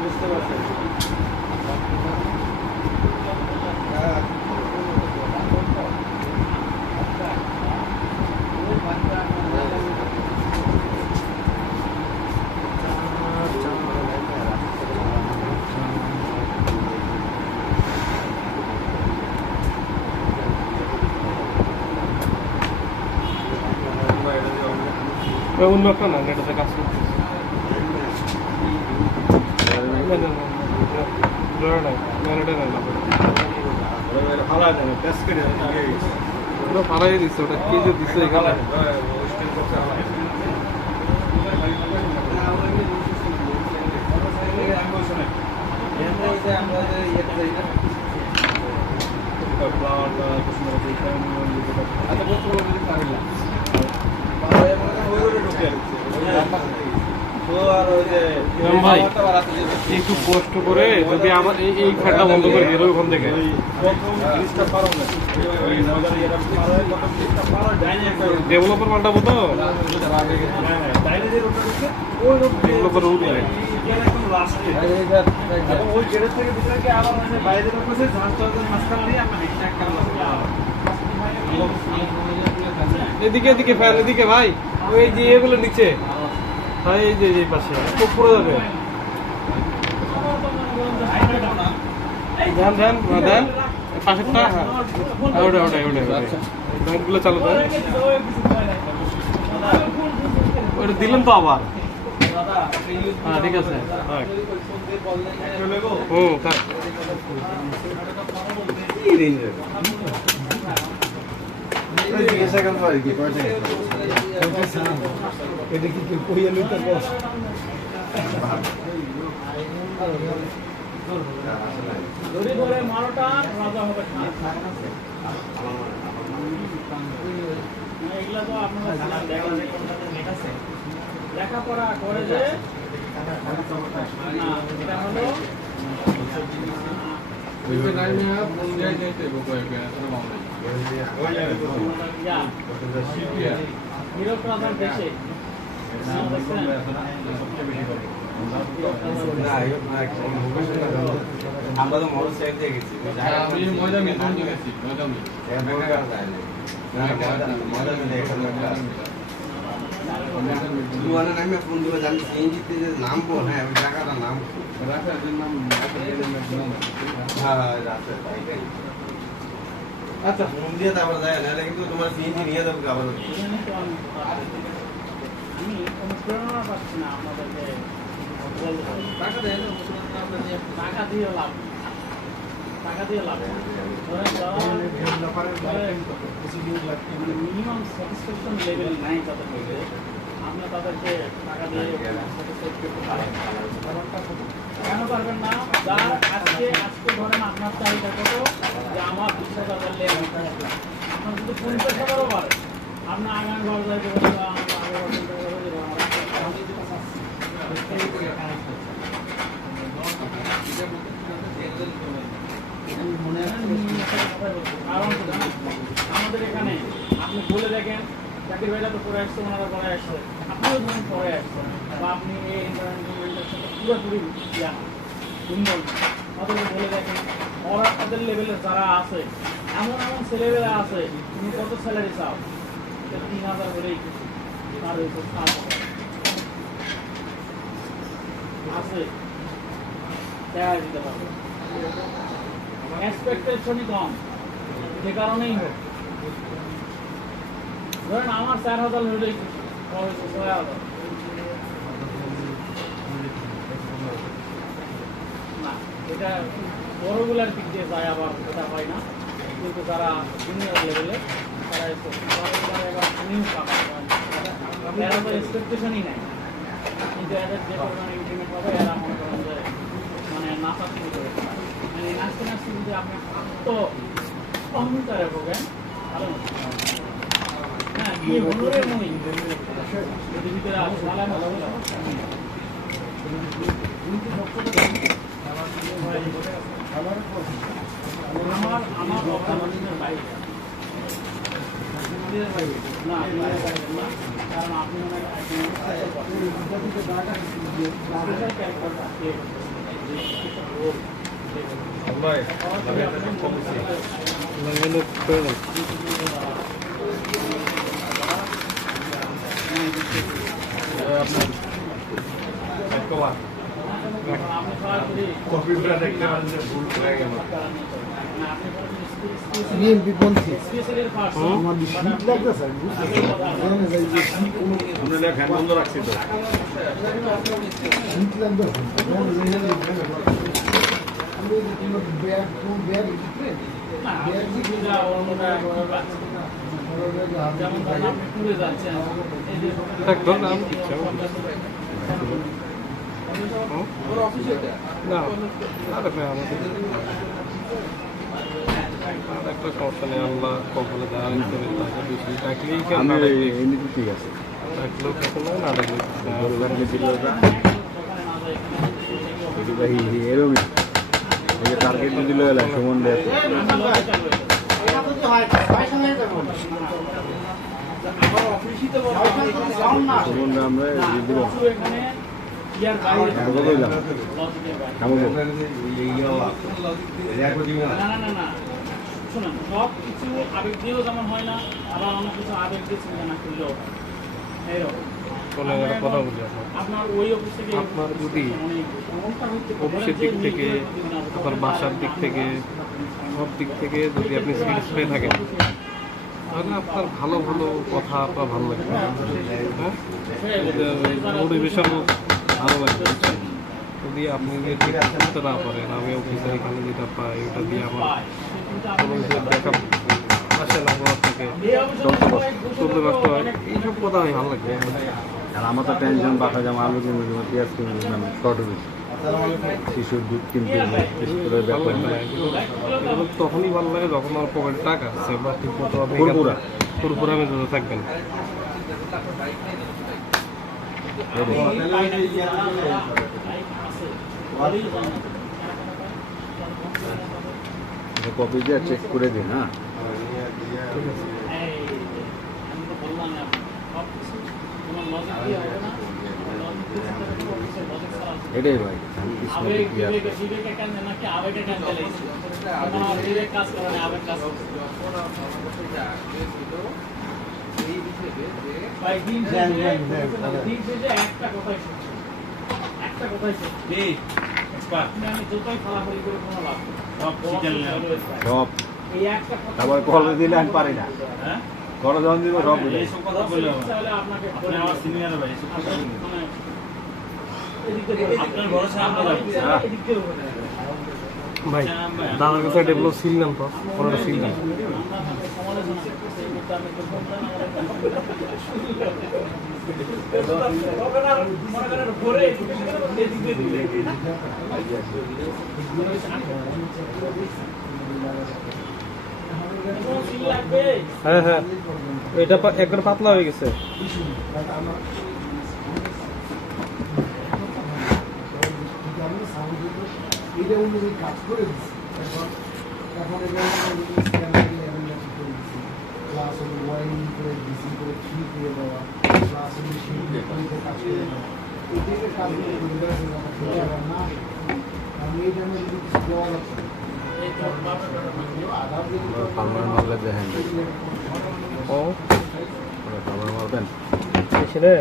বুঝতে পারছি অন্য একটা না এটাতে কাজ করতেছে ফালাই দিচ্ছে ওটা কি যে দিচ্ছে এখানে ভাই একটু কষ্ট করে যদি আমার এই ফ্যাটটা বন্ধ করে গেল ওখান থেকে ডেভেলপার পাল্টাবো তো ডেভেলপার উঠবে এদিকে এদিকে ফ্যান এদিকে ভাই ওই যে এগুলো নিচে ভাই এই যে এই পাশে খুব পুরো যাবে ধ্যান ধ্যান ধ্যান পাশেরটা হ্যাঁ ওটা ওটাই ওটাই ব্যাংকগুলো চালু করে ওটা দিলেন তো আবার হ্যাঁ ঠিক আছে হুম থাক এটা কি কেউ কইয়া লইতে বস ধরে ধরে মারোটা রাজা হবে এগুলা তো আপনারা লেখাপড়া করে যে এটা হলো হিরো প্রাধান দেশে আমরা তো মোটর সাইকেল দিয়ে গেছি ময়দা মিল গেছি ময়দা মিলে ফোন করে জানি সিএনজিতে যে নামবো হ্যাঁ ওই জায়গাটার নাম আচ্ছা ফোন দিয়ে তারপরে যায় নাহলে কিন্তু তোমার সিএনজি নিয়ে যাবো আবার আমি কোনো প্রেরণা পাচ্ছি না আপনাদেরকে টাকা দিয়ে লাভ মিনিমাম স্যাটিসফ্যাকশন লেভেল নাই তাদের মধ্যে আপনার তাদেরকে টাকা দিয়ে কেন পারবেন না যার আজকে ধরেন আপনার চাহিদা কত যে আমার 20,000 লেভেল আপনার যদি 50,000ও পারে আপনার আগামী বছর আমাদের এখানে আপনি বলে দেখেন চাকরি ভাইরা তো পরে আসছে ওনারা পরে আসছে আপনিও ধরুন পরে আসছেন বা আপনি এই এনভায়রনমেন্টের সাথে পুরোপুরি ইনভলভ তাদেরকে বলে দেখেন ওরা তাদের লেভেলের যারা আছে এমন ছেলেবেলা আছে তুমি কত স্যালারি চাও 3,000 বলেই কিছু তার আছে দেখা দিতে পারবে এক্সপেকটেশনই কম যে কারণেই হোক ধরেন আমার 4,000 হলেই খুশি 6,000 না এটা বড়গুলার দিক দিয়ে যায় আবার এটা হয় না কিন্তু যারা জুনিয়র লেভেলে তারা এবার নিউ পাবে এরা তো এক্সপেকটেশনই নাই কিন্তু এদের যে পরিমাণে ইনক্রিমেন্ট পাবে এরা মনে করেন যে মানে নাচা শুরু করে মানে নাচতে নাচতে যদি আপনি অহংকারে ভোগেন ভালো হ্যাঁ কি হনুরের মই যদি ভিতরে আছে ভালো আমার অবদানের বাইরে না আপনি না, কারণ আপনি মনে হয় স্পেশাল ক্যারেক্টারটা ক্রিয়েট ভাই আমি আপনাকে কম দিচ্ছি লাগানো করে দেন আপনার একবার আপনি সরাসরি কপিটা দেখতে পারেন যে ভুল হয়ে গেল বিএনপি পন্থী স্পেশালি ফার্স্ট আমার শীত লাগতেছে আমরা ফ্যান বন্ধ রাখছি তো শীত লাগতেছে না যা অন্যটা যেমন ধরেন আপনি ট্যুরে যাচ্ছেন এই যে একদম নাম ইচ্ছা না আরে ভাই আমাদের একটা সমস্যা নেই আল্লাহ কখনো দেওয়া হিসেবে টাকা বেশি ডাকলেই কেন না এমনিতে ঠিক আছে ডাকলেও কিছু নয় না ডাকলেও কিছু নয়। এরকমই টার্গেট দিল সুমন দেয় সুমন আমরা দিল এখানে ইয়ার না না না না শুনুন সব কিছু আবেগ দিয়েও যেমন হয় না আবার অন্য কিছু আবেগ দিয়ে চিন্তা না করলেও এইরকম কোনো একটা কথা বলি আপনার ওই অফিস থেকে আপনার যদি এমনটা হচ্ছে অফিসের দিক থেকে আপনার বাসার দিক থেকে সব দিক থেকে যদি আপনি স্যাটিসফাই থাকেন তাহলে আপনার ভালো ভালো কথা আপনার ভালো লাগবে হ্যাঁ মোটিভেশন ভালো লাগবে যদি আপনি যদি করতে না পারেন আমি অফিসের এখানে যেটা পাই ওটা দিয়ে আমার কোনো কিছু ব্যাকআপ আসে না ঘর থেকে চলতে কষ্ট হয় এইসব কথা আমি ভালো লাগবে আর আমার তো টেনশন বাসা জামা আলু কিনবো পেঁয়াজ কিনবো শর্ট হয়েছে শিশুর দুধ কিনতে ভালো লাগবে না এগুলো তখনই ভালো লাগে যখন আমার পকেটে টাকা আছে বা ঠিক মতো আপনি পুরোপুরি আমি জন্য থাকবেন কপি দিয়ে চেক করে দিন হ্যাঁ ঠিক আছে আমি তো বললাম না সব কিছু কোনো লজিক দিয়ে হবে না এটাই ভাই আবেগ বিবেকে কেন নাকি আবেগে কেন চালাইছে আমার বিবেক কাজ করে না আবেগ কাজ করে ভাই দিন শেষে একটা কথাই সত্যি একটা কথাই সত্যি আমি যতই ফলাফলি করে কোনো লাভ নেই। সব এই একটা কথা তারপর কল দিলে আমি পারি না হ্যাঁ কল যখন দিব সব দিলে কথা বললে তাহলে আপনাকে আমার সিনিয়র ভাই আপনার ভরসা আমরা এদিক দিয়ে ভাই দাদার কাছে ডেভেলপ সিল নাম তো ওনারা সিল নাম হ্যাঁ হ্যাঁ এটা একবার পাতলা হয়ে গেছে এটা অনুযায়ী কাজ করে দিচ্ছি এখন ক্লাস হলো ওয়াইরিং করে ডিসি করে ফ্রি করে দেওয়া ক্লাস হলো কাজ করে দেওয়া এই কাজগুলো না আমি এই টাইমে যদি কিছু দেওয়া যাচ্ছে পালমার মারলে দেখেন ও পালমার মারবেন এসে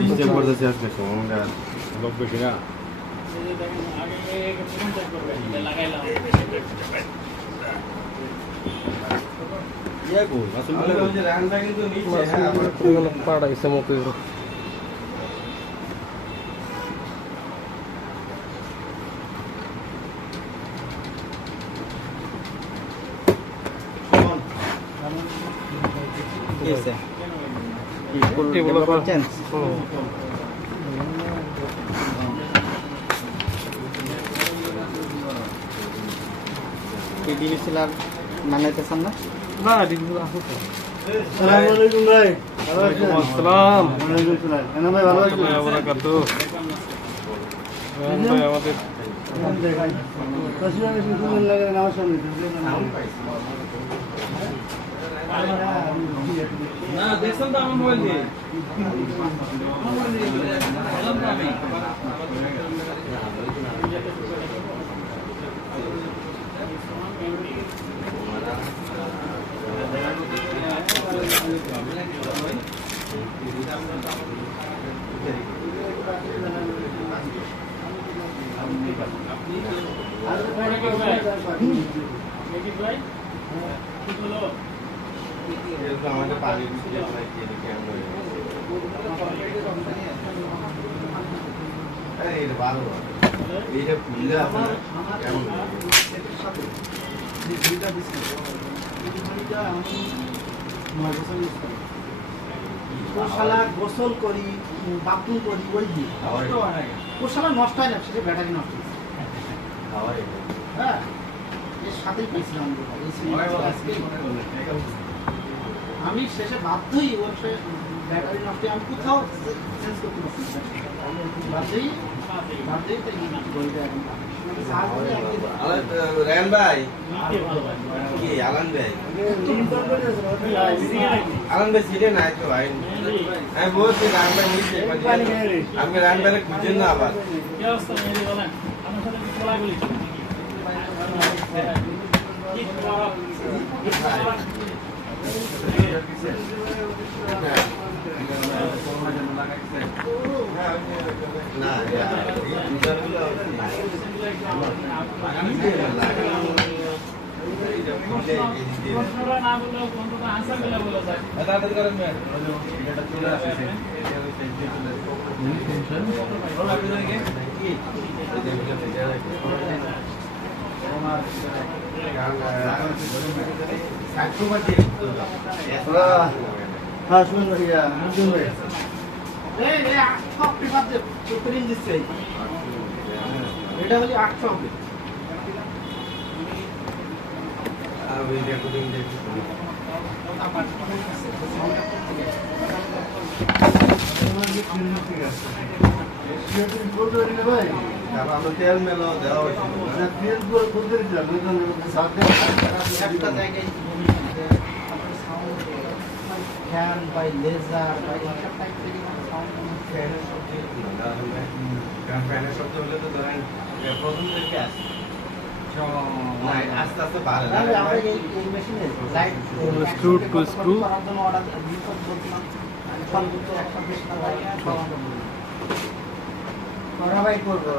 ডিজিটাল করতেছে আজকে সুমনটা লোক বেশি না পাড়াইছে মতো মানাইতেছেন না না ডিজিটাল আসো তো আসসালামাইকুম ভাই আসসালাম ভাই ভালো আছেন ভাই আমাদের না দেখছেন তো আমার মোবাইল দিয়ে বললাম তো আমি ভাই কি হলো আমাদের পানি এটা ভালো এইটা খুললে আপনার কেমন শালা গোসল করি বাথরুম করি ওই দিই ওর শালা নষ্ট হয় না সেটা ব্যাটারি নষ্ট হয়েছে। হ্যাঁ এর সাথেই পেয়েছিলাম আমি শেষে বাধ্যই ওর ব্যাটারি নষ্ট আমি কোথাও চেঞ্জ করতে পারছি না। বাধ্যই তাই বলতে এখন রেন ভাই কি আলান ভাই আলান ভাই সিটে নাই তো ভাই আমি বলছি রান ভাই নিচে আপনি রান ভাইরে খুঁজছেন না আবার কি অবস্থা মেরে বলেন আমার সাথে কি কোলাগুলি না প্রশ্নটা না বললেও অন্তত আনসারগুলো বলে যায় হ্যাঁ শুনুন ভাইয়া বুঝুন ভাই সব পেপার প্রিন্ট দিচ্ছে এটা হলো 800 হবে আমরা তেল মেলো দেওয়া হয়েছিল একটা জায়গায় ফ্যান বাই লেজার বাই এইসব টাইপ থেকে সাউন্ড ফ্যানের শব্দ হলে তো ধরেন প্রথম থেকে আসে আস্তে আস্তে বাড়ে আমরা এই মেশিনে লাইট Screw to screw. করার জন্য অর্ডার দিতে বলছিলাম সর্বোচ্চ 120 টাকা করা ভাই করবো